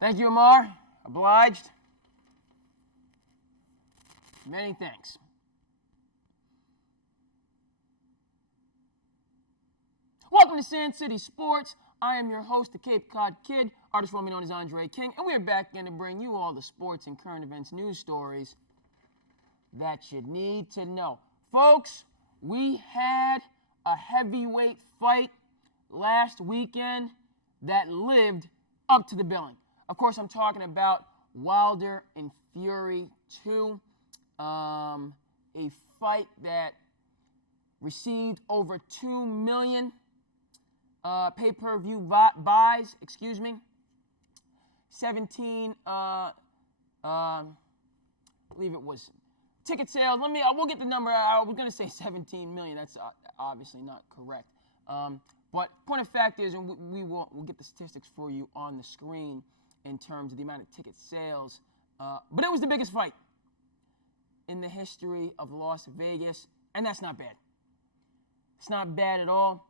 Thank you, Amar. Obliged. Many thanks. Welcome to Sand City Sports. I am your host, the Cape Cod Kid, artist formerly known as Andre King, and we are back again to bring you all the sports and current events news stories that you need to know. Folks, we had a heavyweight fight last weekend that lived up to the billing. Of course, I'm talking about Wilder and Fury 2, a fight that received over 2 million pay-per-view buys, 17, I believe it was ticket sales. We'll get the number. I was going to say 17 million. That's obviously not correct. But point of fact is, and we'll get the statistics for you on the screen in terms of the amount of ticket sales. But it was the biggest fight in the history of Las Vegas, and that's not bad. It's not bad at all.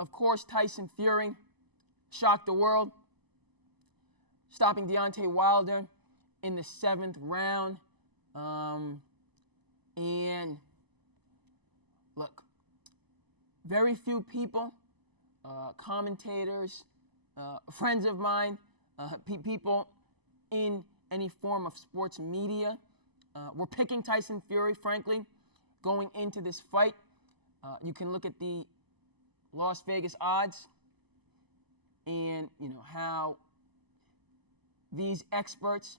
Of course, Tyson Fury shocked the world, stopping Deontay Wilder in the 7th round. And look, very few people, commentators, friends of mine, people in any form of sports media were picking Tyson Fury, frankly, going into this fight. You can look at the Las Vegas odds and, how these experts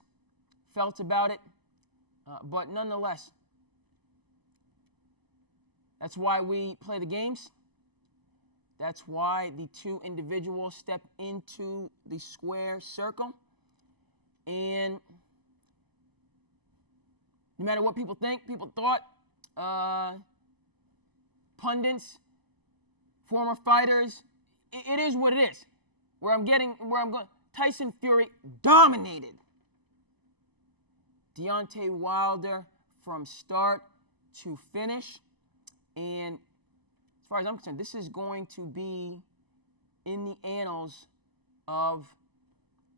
felt about it. But nonetheless, that's why we play the games. That's why the two individuals step into the square circle. And no matter what people think, people thought, pundits, former fighters, it is what it is. Where I'm going, Tyson Fury dominated Deontay Wilder from start to finish. And as far as I'm concerned, this is going to be in the annals of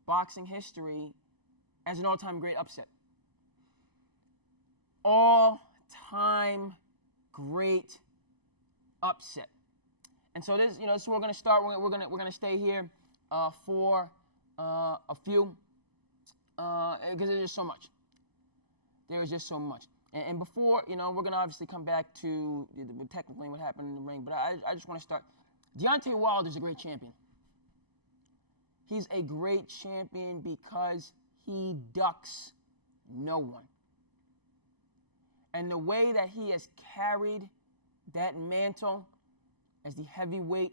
boxing history as an all-time great upset. All-time great upset. And so this, this is where we're going to start. We're going to stay here for a few, because there's just so much. There is just so much. And before, we're going to obviously come back to technically what happened in the ring, but I just want to start. Deontay Wilder is a great champion. He's a great champion because he ducks no one. And the way that he has carried that mantle as the heavyweight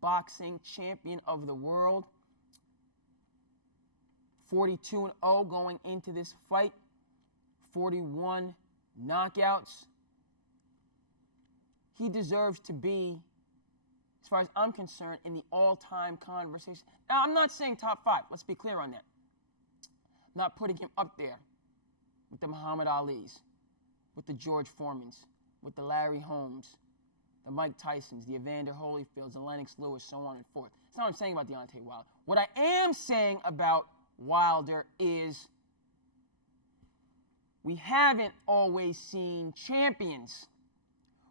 boxing champion of the world, 42-0 going into this fight, 41 knockouts. He deserves to be, as far as I'm concerned, in the all-time conversation. Now, I'm not saying top 5. Let's be clear on that. I'm not putting him up there with the Muhammad Alis, with the George Foremans, with the Larry Holmes, the Mike Tysons, the Evander Holyfields, the Lennox Lewis, so on and forth. That's not what I'm saying about Deontay Wilder. What I am saying about Wilder is we haven't always seen champions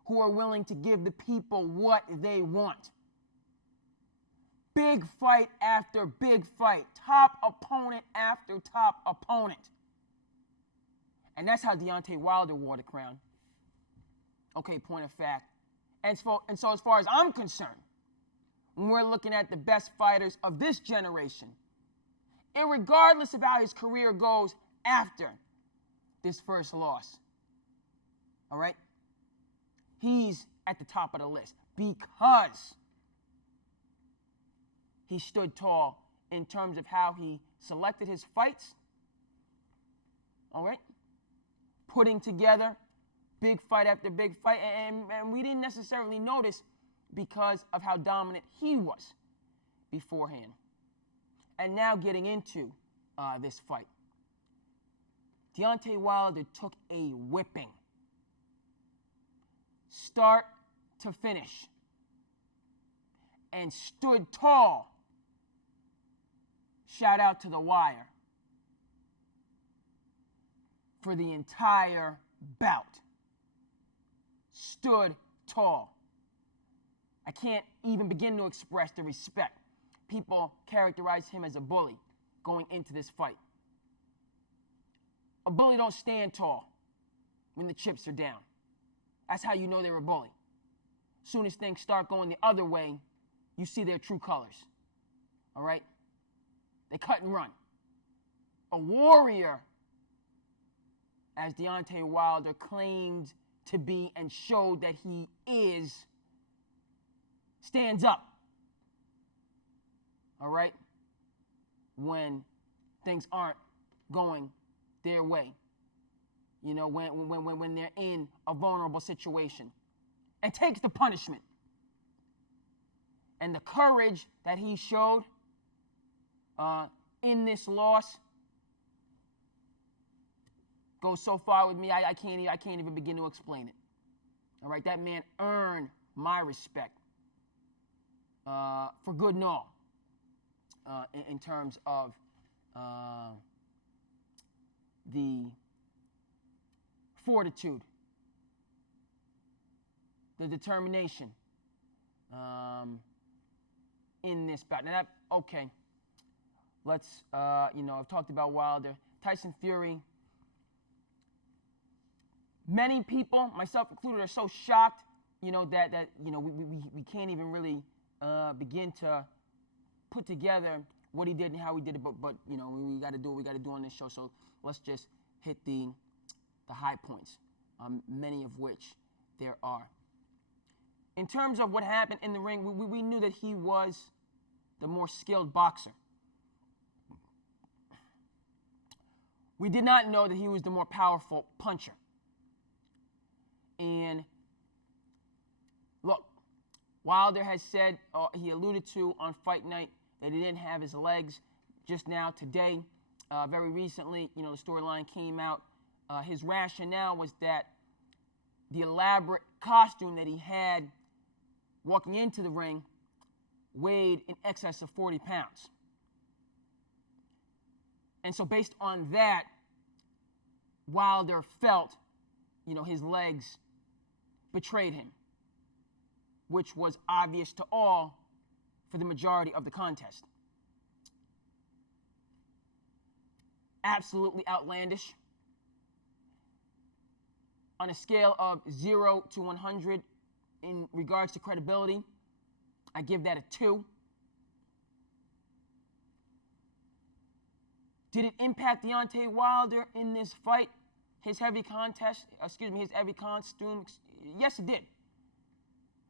who are willing to give the people what they want. Big fight after big fight. Top opponent after top opponent. And that's how Deontay Wilder wore the crown. Okay, point of fact. And so as far as I'm concerned, when we're looking at the best fighters of this generation, irregardless of how his career goes after this first loss, all right, he's at the top of the list because he stood tall in terms of how he selected his fights, all right, putting together big fight after big fight, and we didn't necessarily notice because of how dominant he was beforehand. And now getting into this fight, Deontay Wilder took a whipping, start to finish, and stood tall, shout out to The Wire, for the entire bout, stood tall. I can't even begin to express the respect. People characterize him as a bully going into this fight. A bully don't stand tall when the chips are down. That's how you know they're a bully. Soon as things start going the other way, you see their true colors. All right? They cut and run. A warrior, as Deontay Wilder claimed to be and showed that he is, stands up. All right? When things aren't going their way. You know, when they're in a vulnerable situation. And takes the punishment. And the courage that he showed in this loss goes so far with me, I can't even begin to explain it. All right, that man earned my respect for good and all in terms of the fortitude, the determination in this bout. Now, okay, let's, I've talked about Wilder. Tyson Fury. Many people, myself included, are so shocked, that we can't even really begin to put together what he did and how he did it. But we got to do what we got to do on this show. So let's just hit the high points, many of which there are. In terms of what happened in the ring, we knew that he was the more skilled boxer. We did not know that he was the more powerful puncher. And look, Wilder has said, he alluded to on Fight Night, that he didn't have his legs. Just now, today, very recently, the storyline came out. His rationale was that the elaborate costume that he had walking into the ring weighed in excess of 40 pounds. And so based on that, Wilder felt, his legs betrayed him, which was obvious to all for the majority of the contest. Absolutely outlandish. On a scale of 0 to 100 in regards to credibility, I give that a 2. Did it impact Deontay Wilder in this fight? His heavy costume? Yes, it did.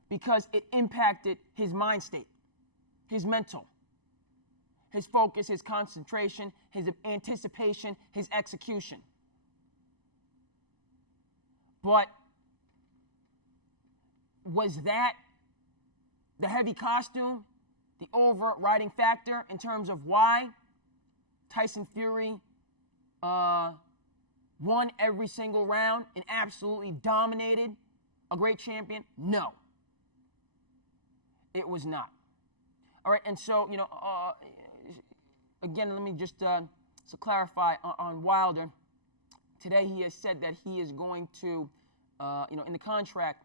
Because it impacted his mind state, his mental, his focus, his concentration, his anticipation, his execution. But was that the heavy costume, the overriding factor in terms of why Tyson Fury won every single round and absolutely dominated a great champion? No. It was not. All right, and so, again, let me just clarify on Wilder. Today he has said that he is going to, in the contract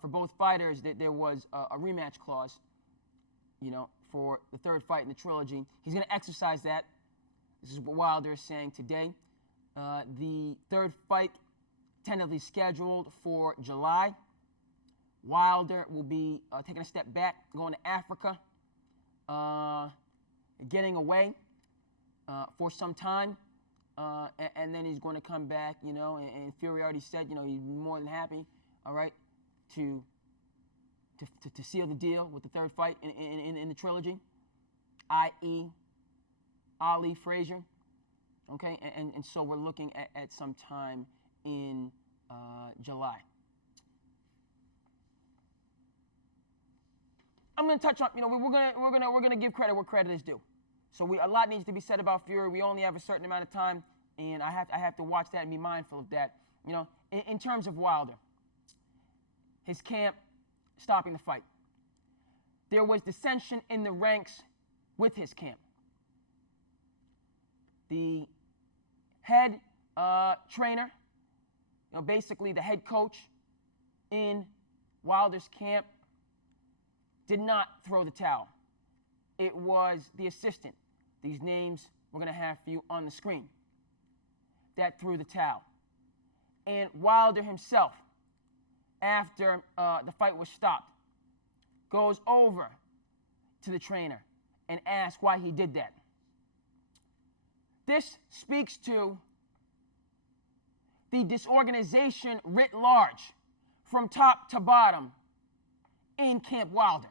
for both fighters, that there was a rematch clause, for the third fight in the trilogy. He's going to exercise that. This is what Wilder is saying today. The third fight tentatively scheduled for July. Wilder will be taking a step back, going to Africa, getting away for some time, and then he's going to come back, and Fury already said, he's more than happy, all right, to seal the deal with the third fight in the trilogy, i.e. Ali Frazier, okay, and so we're looking at some time in July. I'm going to touch on, we're gonna give credit where credit is due. So a lot needs to be said about Fury. We only have a certain amount of time, and I have to watch that and be mindful of that. In terms of Wilder, his camp stopping the fight. There was dissension in the ranks with his camp. the head trainer, basically the head coach in Wilder's camp, did not throw the towel. It was the assistant. These names we're going to have for you on the screen that threw the towel. And Wilder himself, after the fight was stopped, goes over to the trainer and asks why he did that. This speaks to the disorganization writ large, from top to bottom, in Camp Wilder,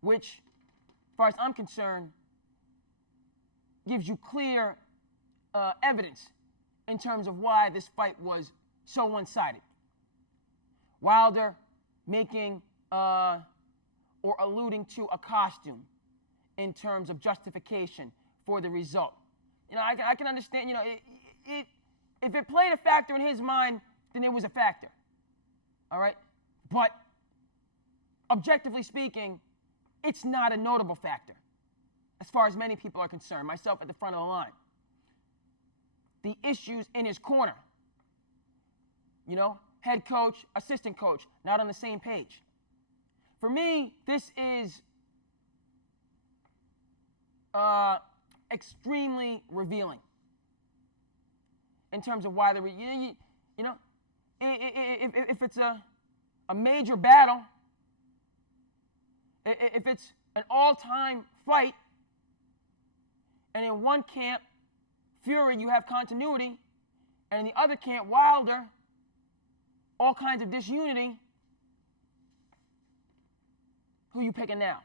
which, as far as I'm concerned, gives you clear evidence in terms of why this fight was so one-sided. Wilder making or alluding to a costume in terms of justification for the result. I can understand, if it played a factor in his mind, then it was a factor. All right? But objectively speaking, it's not a notable factor as far as many people are concerned, myself at the front of the line. The issues in his corner, head coach, assistant coach, not on the same page. For me, this is extremely revealing in terms of why if it's a major battle, if it's an all-time fight, and in one camp, Fury, you have continuity, and in the other camp, Wilder, all kinds of disunity, who are you picking now?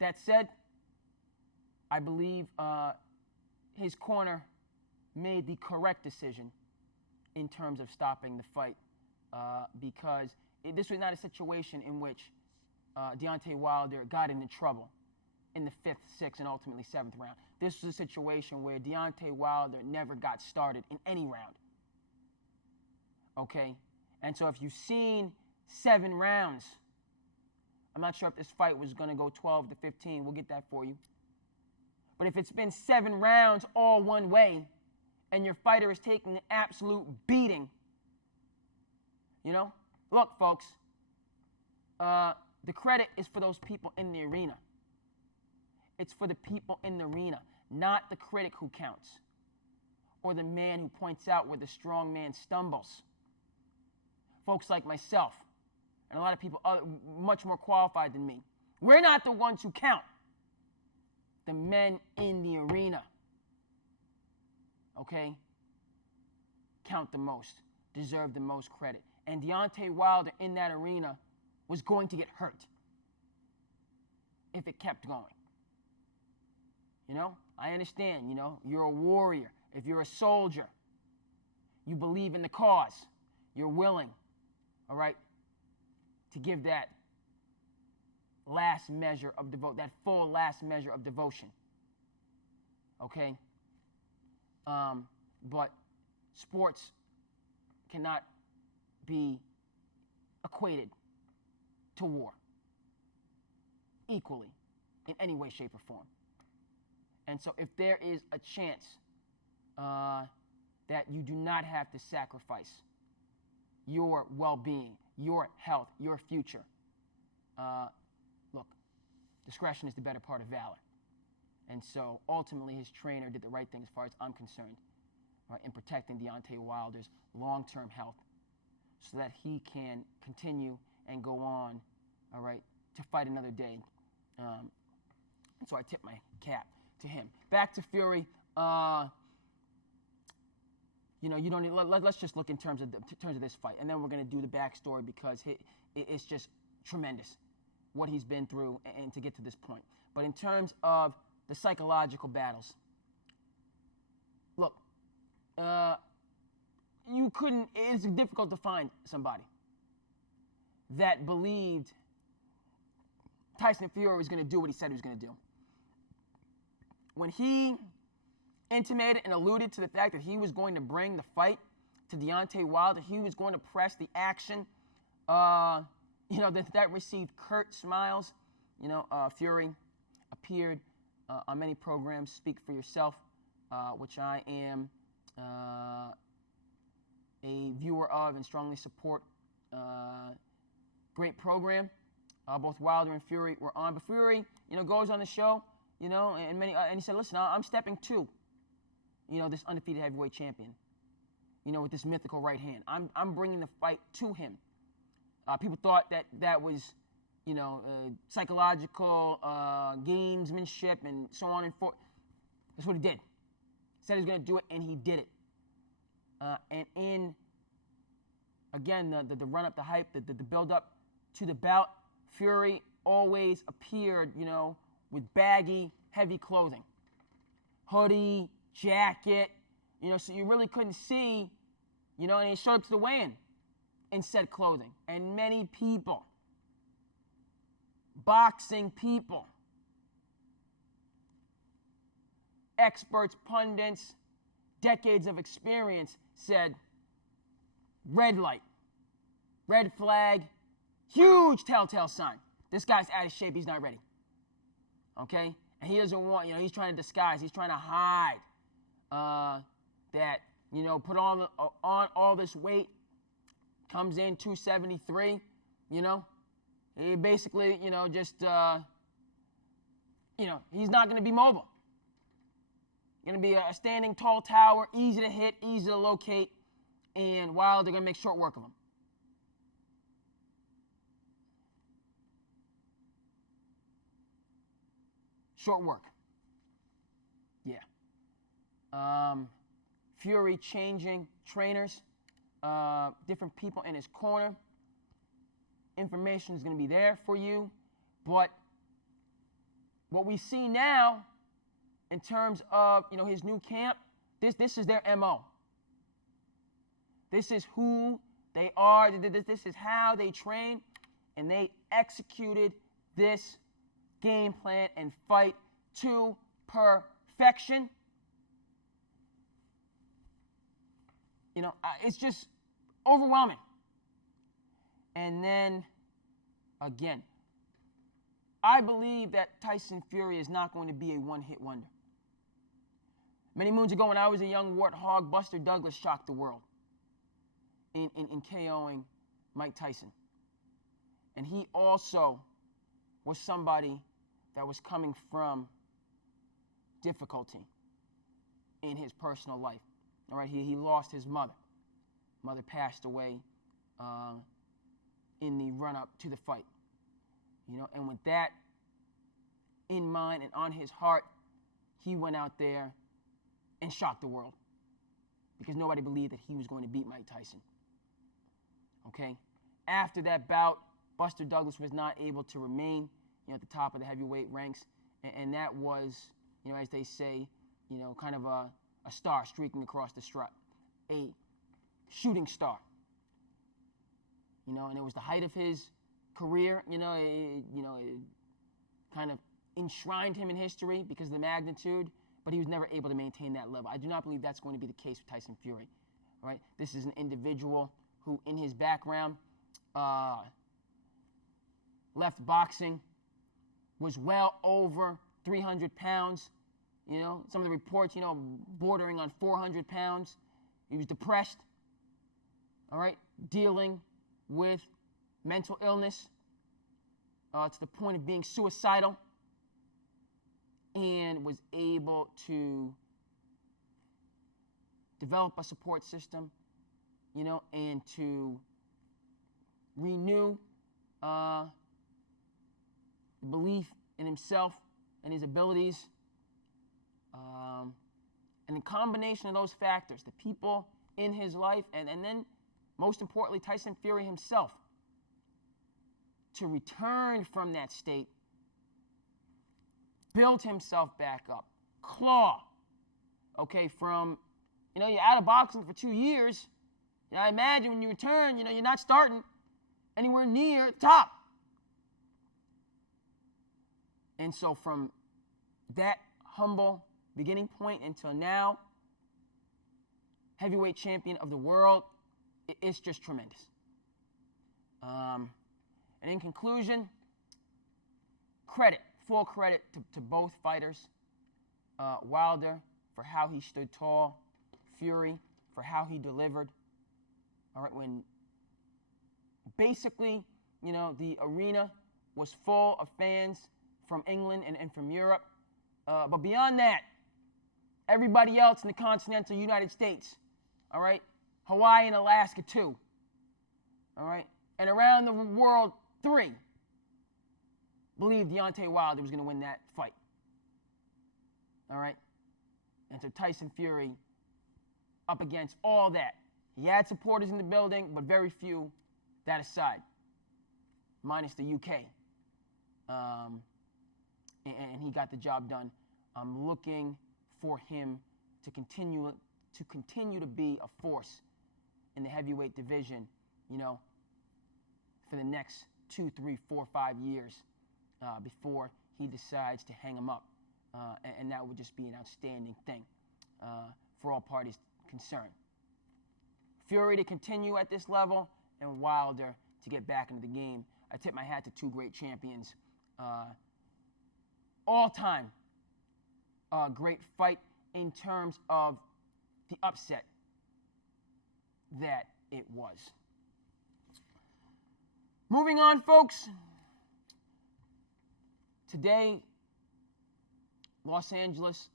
That said, I believe his corner made the correct decision in terms of stopping the fight because this was not a situation in which Deontay Wilder got into trouble in the 5th, 6th, and ultimately 7th round. This was a situation where Deontay Wilder never got started in any round. Okay? And so if you've seen 7 rounds, I'm not sure if this fight was going to go 12 to 15. We'll get that for you. But if it's been 7 rounds all one way, and your fighter is taking an absolute beating, look, folks, the credit is for those people in the arena. It's for the people in the arena, not the critic who counts, or the man who points out where the strong man stumbles. Folks like myself, and a lot of people much more qualified than me, we're not the ones who count. The men in the arena, okay, count the most, deserve the most credit. And Deontay Wilder in that arena was going to get hurt if it kept going. I understand, you're a warrior. If you're a soldier, you believe in the cause. You're willing, all right, to give that last measure of that full last measure of devotion. Okay? But sports cannot be equated to war equally in any way, shape, or form. And so if there is a chance that you do not have to sacrifice your well-being, your health, your future, look, discretion is the better part of valor. And so ultimately his trainer did the right thing as far as I'm concerned, right, in protecting Deontay Wilder's long-term health so that he can continue and go on, all right, to fight another day. And so I tip my cap to him. Back to Fury. You don't need, let's just look in terms of this fight, and then we're going to do the backstory because it's just tremendous what he's been through and to get to this point. But in terms of the psychological battles, look, it's difficult to find somebody that believed Tyson Fury was going to do what he said he was going to do. When he intimated and alluded to the fact that he was going to bring the fight to Deontay Wilder, he was going to press the action, that received curt smiles. Fury appeared on many programs. Speak for Yourself, which I am a viewer of and strongly support. Great program. Both Wilder and Fury were on. But Fury, goes on the show, and he said, listen, I'm stepping to, this undefeated heavyweight champion, with this mythical right hand. I'm bringing the fight to him. People thought that was, psychological gamesmanship and so on and forth. That's what he did. Said he was going to do it, and he did it. And in, again, the run-up, the hype, the build-up to the bout, Fury always appeared, with baggy, heavy clothing. Hoodie, jacket, so you really couldn't see, and he showed up to the weigh-in in said clothing. And many people, boxing people, experts, pundits, decades of experience said, red light, red flag, huge telltale sign. This guy's out of shape. He's not ready. Okay? And he doesn't want, he's trying to disguise. He's trying to hide that, put on all this weight, comes in 273, He basically, just, he's not going to be mobile. Going to be a standing tall tower, easy to hit, easy to locate, and Wilder going to make short work of him. Short work. Yeah. Fury changing trainers, different people in his corner. Information is going to be there for you. But what we see now in terms of, his new camp, this is their MO. This is who they are. This is how they train. And they executed this game plan and fight to perfection. It's just overwhelming. And then, again, I believe that Tyson Fury is not going to be a one-hit wonder. Many moons ago, when I was a young warthog, Buster Douglas shocked the world in KOing Mike Tyson. And he also was somebody that was coming from difficulty in his personal life. All right, he lost his mother. Mother passed away in the run-up to the fight. And with that in mind and on his heart, he went out there and shocked the world because nobody believed that he was going to beat Mike Tyson. Okay? After that bout, Buster Douglas was not able to remain, at the top of the heavyweight ranks, and that was, as they say, kind of a star streaking across the strut, a shooting star. And it was the height of his career. It kind of enshrined him in history because of the magnitude, but he was never able to maintain that level. I do not believe that's going to be the case with Tyson Fury. All right, this is an individual who, in his background, left boxing, was well over 300 pounds. Some of the reports, bordering on 400 pounds. He was depressed, all right, dealing with mental illness to the point of being suicidal, and was able to develop a support system, and to renew belief in himself and his abilities. And the combination of those factors, the people in his life, and then, most importantly, Tyson Fury himself, to return from that state, build himself back up, claw, okay, from, you're out of boxing for 2 years. I imagine when you return, you're not starting anywhere near the top. And so from that humble beginning point until now, heavyweight champion of the world, it's just tremendous. And in conclusion, credit full credit to both fighters. Wilder for how he stood tall, Fury for how he delivered. All right, when basically, the arena was full of fans from England and from Europe. But beyond that, everybody else in the continental United States, all right, Hawaii and Alaska too, all right, and around the world, 3 believed Deontay Wilder was going to win that fight. All right? And so Tyson Fury, up against all that. He had supporters in the building, but very few, that aside, minus the UK. And he got the job done. I'm looking for him to continue to be a force in the heavyweight division, for the next 2, 3, 4, 5 years before he decides to hang him up. And that would just be an outstanding thing for all parties concerned. Fury to continue at this level, and Wilder to get back into the game. I tip my hat to 2 great champions. All-time great fight in terms of the upset that it was. Moving on, folks. Today, Los Angeles,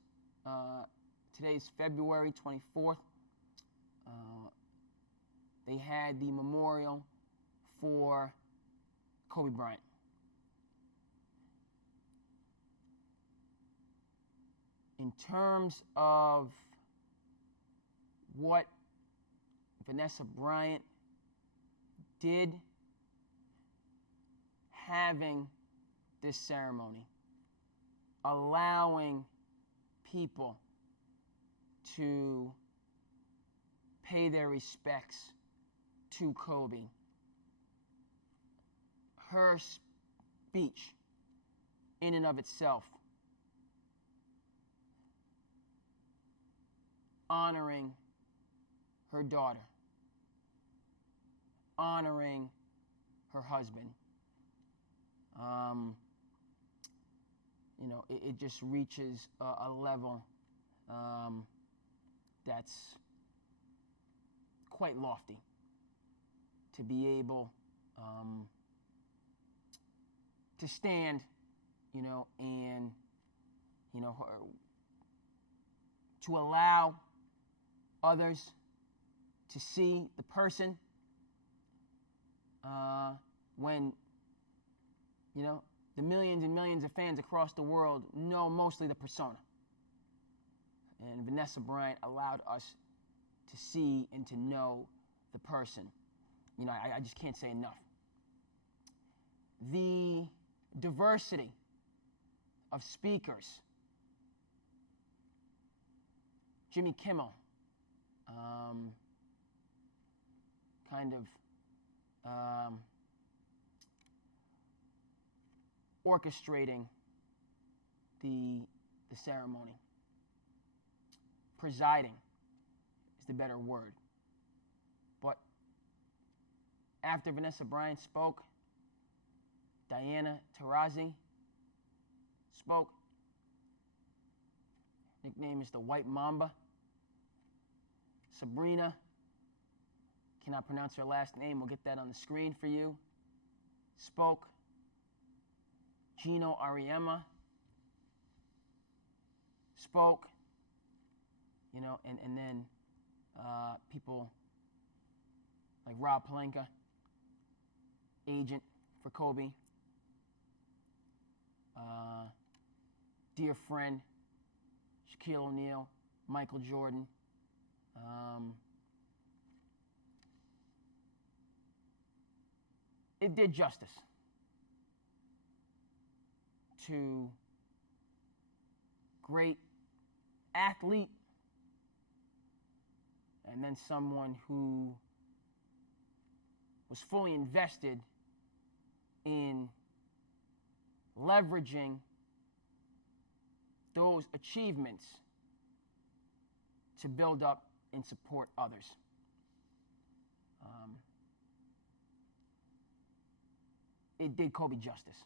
today's February 24th. They had the memorial for Kobe Bryant. In terms of what Vanessa Bryant did, having this ceremony, allowing people to pay their respects to Kobe, her speech in and of itself, honoring her daughter, honoring her husband. It just reaches a level that's quite lofty to be able to stand, and, to allow others to see the person when, the millions and millions of fans across the world know mostly the persona. And Vanessa Bryant allowed us to see and to know the person. I just can't say enough. The diversity of speakers. Jimmy Kimmel, orchestrating the ceremony. Presiding is the better word. But after Vanessa Bryant spoke, Diana Taurasi spoke. Nickname is the White Mamba. Sabrina, cannot pronounce her last name, we'll get that on the screen for you, spoke. Gino Auriemma spoke, and then people like Rob Pelinka, agent for Kobe, dear friend, Shaquille O'Neal, Michael Jordan. It did justice to great athlete, and then someone who was fully invested in leveraging those achievements to build up and support others. It did Kobe justice.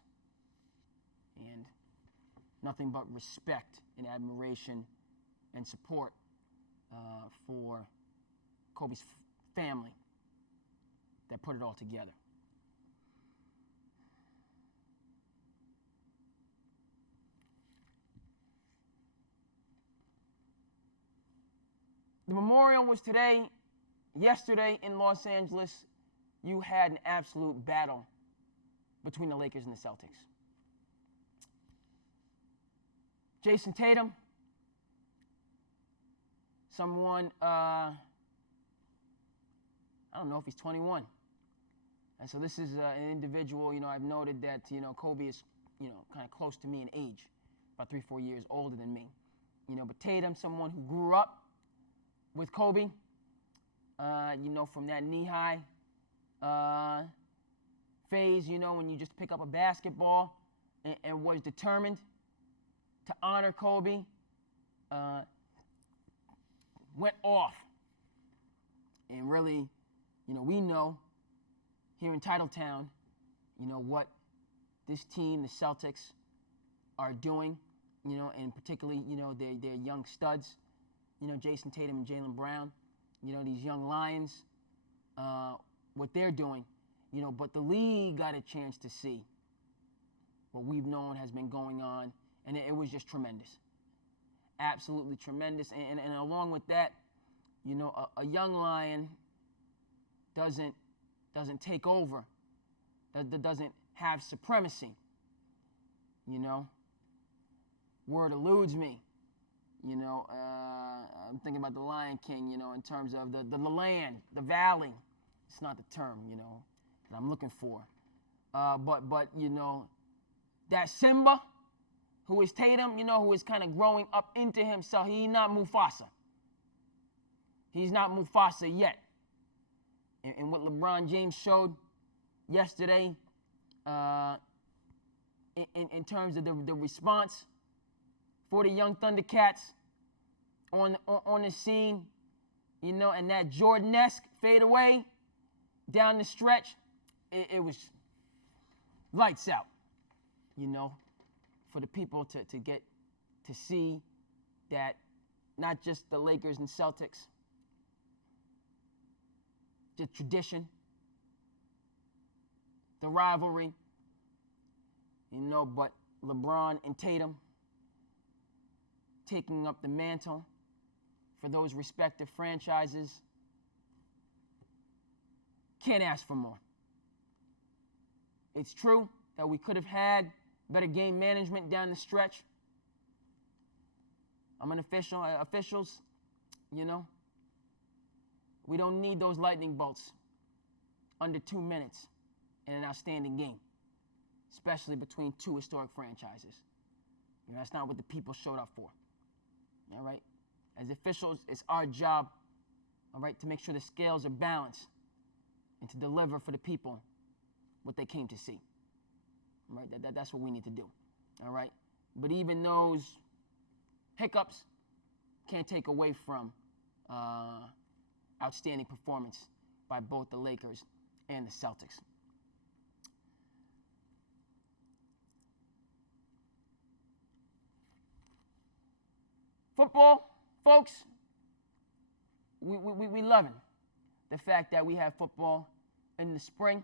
And nothing but respect and admiration and support for Kobe's family that put it all together. The memorial was today. Yesterday in Los Angeles, you had an absolute battle between the Lakers and the Celtics. Jason Tatum, someone, I don't know if he's 21. And so this is an individual, I've noted that, Kobe is, kind of close to me in age, about 3-4 years older than me. But Tatum, someone who grew up with Kobe, from that knee-high phase, when you just pick up a basketball and was determined to honor Kobe, went off. And really, we know here in Titletown, what this team, the Celtics, are doing, and particularly, their young studs, Jason Tatum and Jaylen Brown, these young Lions, what they're doing, but the league got a chance to see what we've known has been going on, and it was just tremendous. Absolutely tremendous. And along with that, a young Lion doesn't take over, doesn't have supremacy. Word eludes me. I'm thinking about the Lion King, in terms of the land, the valley. It's not the term, that I'm looking for. But that Simba, who is Tatum, who is kind of growing up into himself, he's not Mufasa. He's not Mufasa yet. And what LeBron James showed yesterday, in terms of the response for the young Thundercats on the scene, and that Jordan-esque fadeaway down the stretch, it was lights out, for the people to get to see that not just the Lakers and Celtics, the tradition, the rivalry, but LeBron and Tatum taking up the mantle for those respective franchises. Can't ask for more. It's true that we could have had better game management down the stretch. I'm an official. Officials, we don't need those lightning bolts under 2 minutes in an outstanding game, especially between two historic franchises. That's not what the people showed up for. All right? As officials, it's our job, all right, to make sure the scales are balanced and to deliver for the people what they came to see. All right? That's what we need to do. All right? But even those hiccups can't take away from outstanding performance by both the Lakers and the Celtics. Football, folks, we loving the fact that we have football in the spring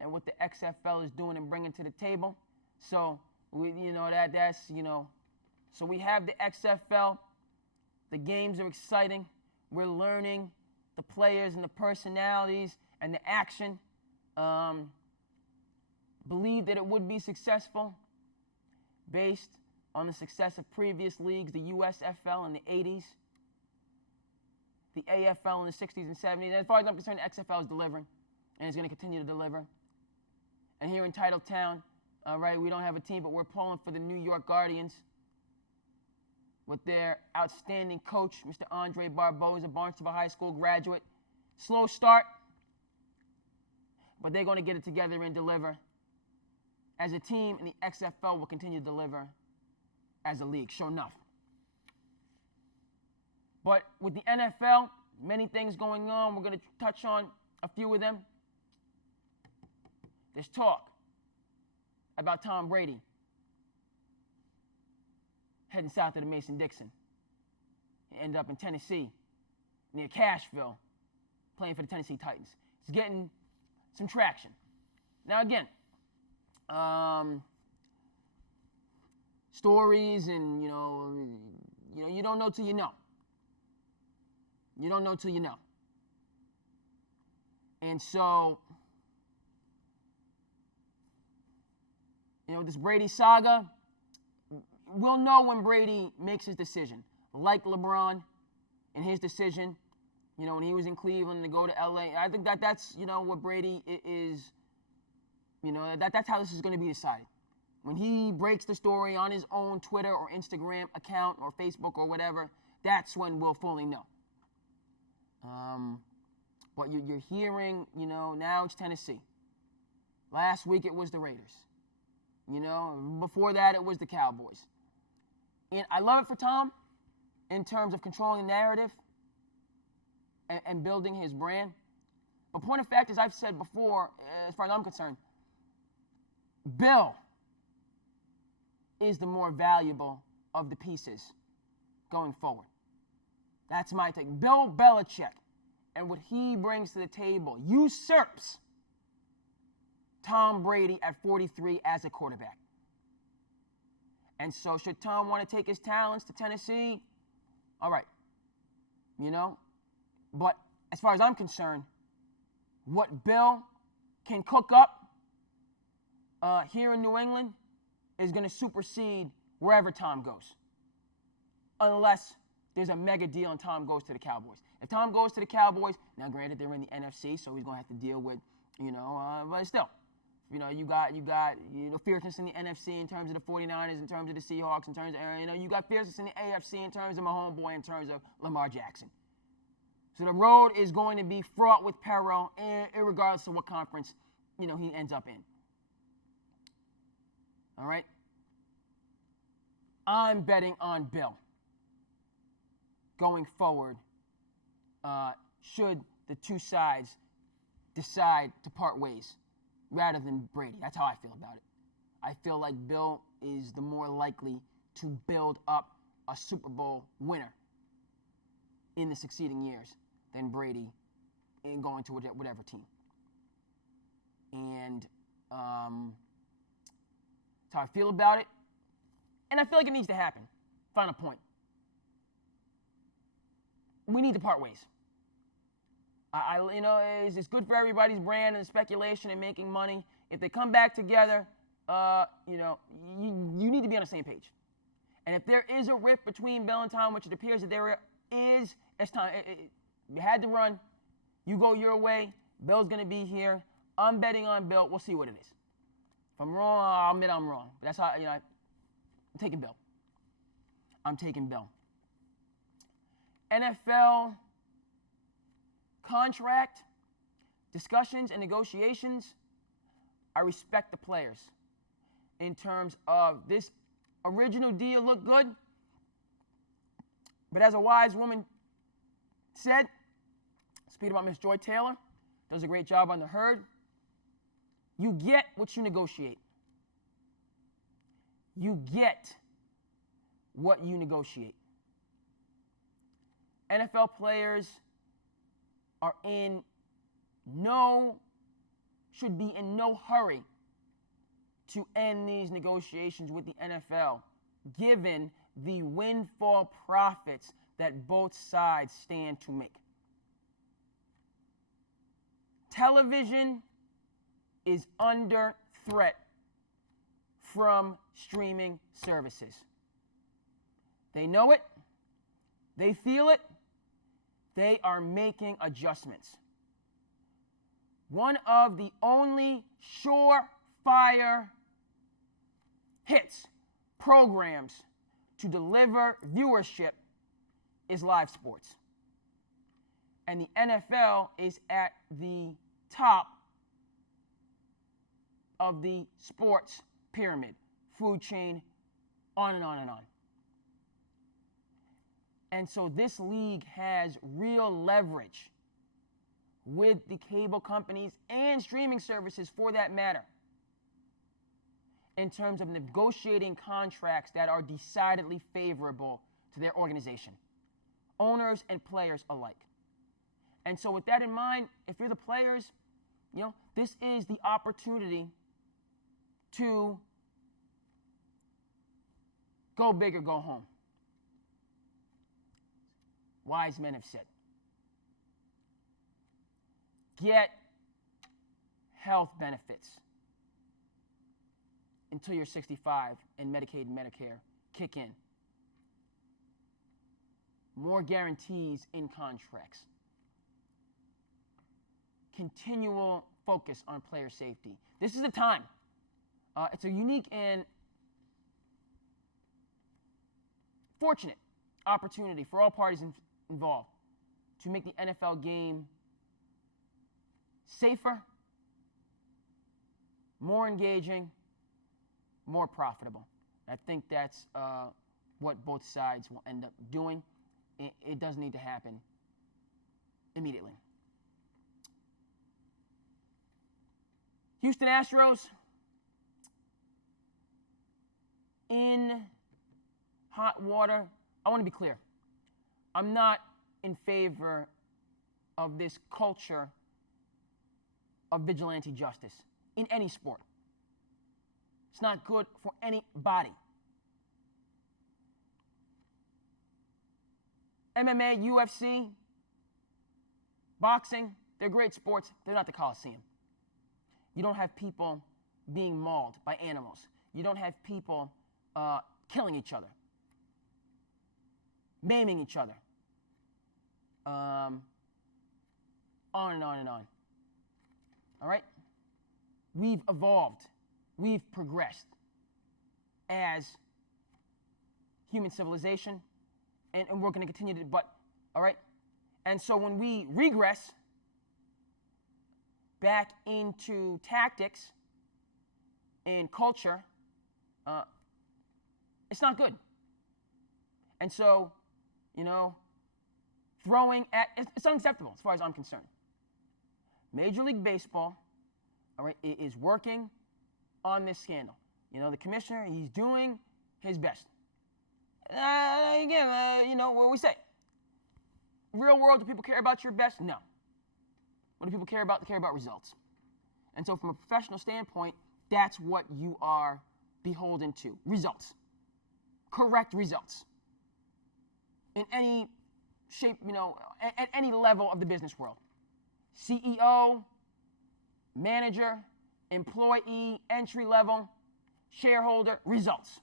and what the XFL is doing and bringing to the table. So so we have the XFL. The games are exciting. We're learning the players and the personalities and the action. Believe that it would be successful based on the success of previous leagues, the USFL in the 80s, the AFL in the 60s and 70s. And as far as I'm concerned, the XFL is delivering, and it's going to continue to deliver. And here in Titletown, all right, we don't have a team, but we're pulling for the New York Guardians with their outstanding coach, Mr. Andre Barboza, Barnstable High School graduate. Slow start, but they're going to get it together and deliver. As a team, and the XFL will continue to deliver as a league, sure enough. But with the NFL, many things going on. We're going to touch on a few of them. There's talk about Tom Brady heading south of the Mason-Dixon. He ended up in Tennessee, near Cashville, playing for the Tennessee Titans. He's getting some traction. Now again, stories and, you don't know till you know. You don't know till you know. And so, this Brady saga, we'll know when Brady makes his decision. Like LeBron and his decision, when he was in Cleveland to go to LA. I think that's what Brady is, that's how this is going to be decided. When he breaks the story on his own Twitter or Instagram account or Facebook or whatever, that's when we'll fully know. But you're hearing, now it's Tennessee. Last week it was the Raiders. Before that it was the Cowboys. And I love it for Tom in terms of controlling the narrative and building his brand. But point of fact, as I've said before, as far as I'm concerned, Bill is the more valuable of the pieces going forward. That's my take. Bill Belichick and what he brings to the table usurps Tom Brady at 43 as a quarterback. And so should Tom want to take his talents to Tennessee? All right. But as far as I'm concerned, what Bill can cook up here in New England is going to supersede wherever Tom goes. Unless there's a mega deal and Tom goes to the Cowboys. If Tom goes to the Cowboys, now granted they're in the NFC, so he's going to have to deal with, but still, you got fierceness in the NFC in terms of the 49ers, in terms of the Seahawks, in terms of, you got fierceness in the AFC in terms of my homeboy, in terms of Lamar Jackson. So the road is going to be fraught with peril, regardless of what conference, he ends up in. All right? I'm betting on Bill going forward, should the two sides decide to part ways rather than Brady. That's how I feel about it. I feel like Bill is the more likely to build up a Super Bowl winner in the succeeding years than Brady in going to whatever team. And that's how I feel about it. And I feel like it needs to happen. Final point. We need to part ways. It's good for everybody's brand and speculation and making money. If they come back together, you need to be on the same page. And if there is a rift between Bill and Tom, which it appears that there is, it's time. You had to run. You go your way. Bill's going to be here. I'm betting on Bill. We'll see what it is. If I'm wrong, I'll admit I'm wrong. But that's how, I'm taking Bill. I'm taking Bill. NFL contract discussions and negotiations, I respect the players in terms of this original deal looked good, but as a wise woman said, speaking about Miss Joy Taylor, does a great job on The Herd, you get what you negotiate. You get what you negotiate. NFL players should be in no hurry to end these negotiations with the NFL, given the windfall profits that both sides stand to make. Television is under threat from streaming services. They know it. They feel it. They are making adjustments. One of the only surefire hits programs to deliver viewership is live sports. And the NFL is at the top of the sports pyramid, food chain, on and on and on. And so this league has real leverage with the cable companies and streaming services for that matter. in terms of negotiating contracts that are decidedly favorable to their organization, owners and players alike. And so with that in mind, if you're the players, this is the opportunity to go big or go home. Wise men have said. Get health benefits until you're 65 and Medicaid and Medicare kick in. More guarantees in contracts. Continual focus on player safety. This is the time. It's a unique and fortunate opportunity for all parties involved to make the NFL game safer, more engaging, more profitable. I think that's what both sides will end up doing. It does need to happen immediately. Houston Astros in hot water. I want to be clear. I'm not in favor of this culture of vigilante justice in any sport. It's not good for anybody. MMA, UFC, boxing, they're great sports. They're not the Coliseum. You don't have people being mauled by animals. You don't have people killing each other, maiming each other, on and on and on. All right? We've evolved. We've progressed as human civilization, and we're going to continue to, all right? And so when we regress back into tactics and culture, it's not good. And so, it's unacceptable as far as I'm concerned. Major League Baseball, all right, is working on this scandal. The commissioner, he's doing his best. What we say? Real world, do people care about your best? No. What do people care about? They care about results. And so from a professional standpoint, that's what you are beholden to. Results. Correct results. In any shape, at any level of the business world. CEO, manager, employee, entry level, shareholder, results.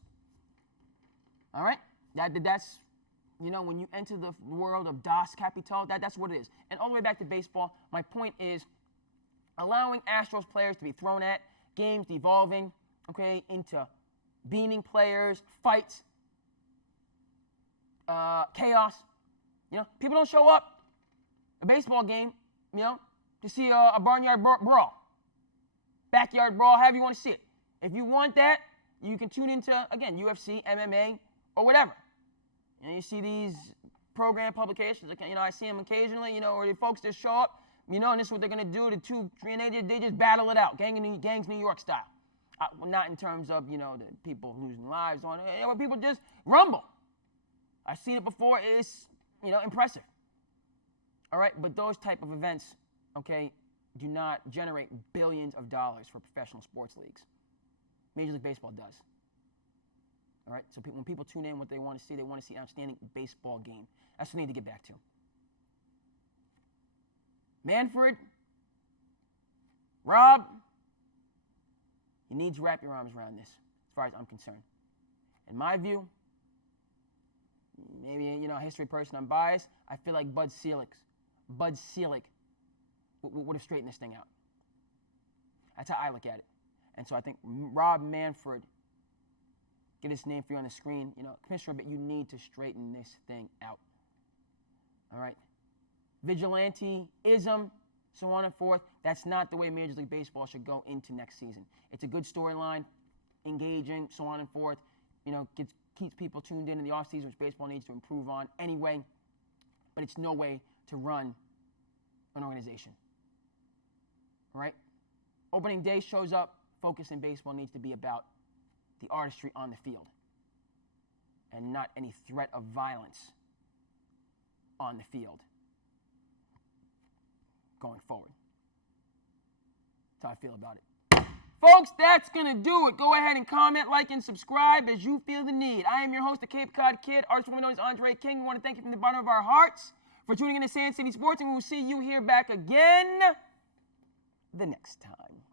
All right? That's, when you enter the world of Das Kapital, that's what it is. And all the way back to baseball, my point is allowing Astros players to be thrown at, games devolving, okay, into beaning players, fights, chaos. People don't show up a baseball game, to see a barnyard brawl, backyard brawl, however you want to see it. If you want that, you can tune into, again, UFC, MMA, or whatever. You see these program publications, I see them occasionally, where the folks just show up, and this is what they're going to do. They just battle it out, gangs New York style. Not in terms of, the people losing lives on it, where people just rumble. I've seen it before. It's, impressive. All right, but those type of events, okay, do not generate billions of dollars for professional sports leagues. Major League Baseball does. All right, so when people tune in, what they want to see an outstanding baseball game. That's what we need to get back to. Manfred, Rob, you need to wrap your arms around this, as far as I'm concerned. In my view, maybe, a history person, I'm biased, I feel like Bud Selig would have straightened this thing out. That's how I look at it. And so I think Rob Manfred, get his name for you on the screen, Commissioner, but you need to straighten this thing out. All right? Vigilanteism, so on and forth, that's not the way Major League Baseball should go into next season. It's a good storyline, engaging, so on and forth, keeps people tuned in the offseason, which baseball needs to improve on anyway, but it's no way to run an organization. All right? Opening day shows up, focus in baseball needs to be about the artistry on the field and not any threat of violence on the field going forward. That's how I feel about it. Folks, that's going to do it. Go ahead and comment, like, and subscribe as you feel the need. I am your host, the Cape Cod Kid, artist formerly known as Andre King. We want to thank you from the bottom of our hearts for tuning in to Sand City Sports, and we will see you here back again the next time.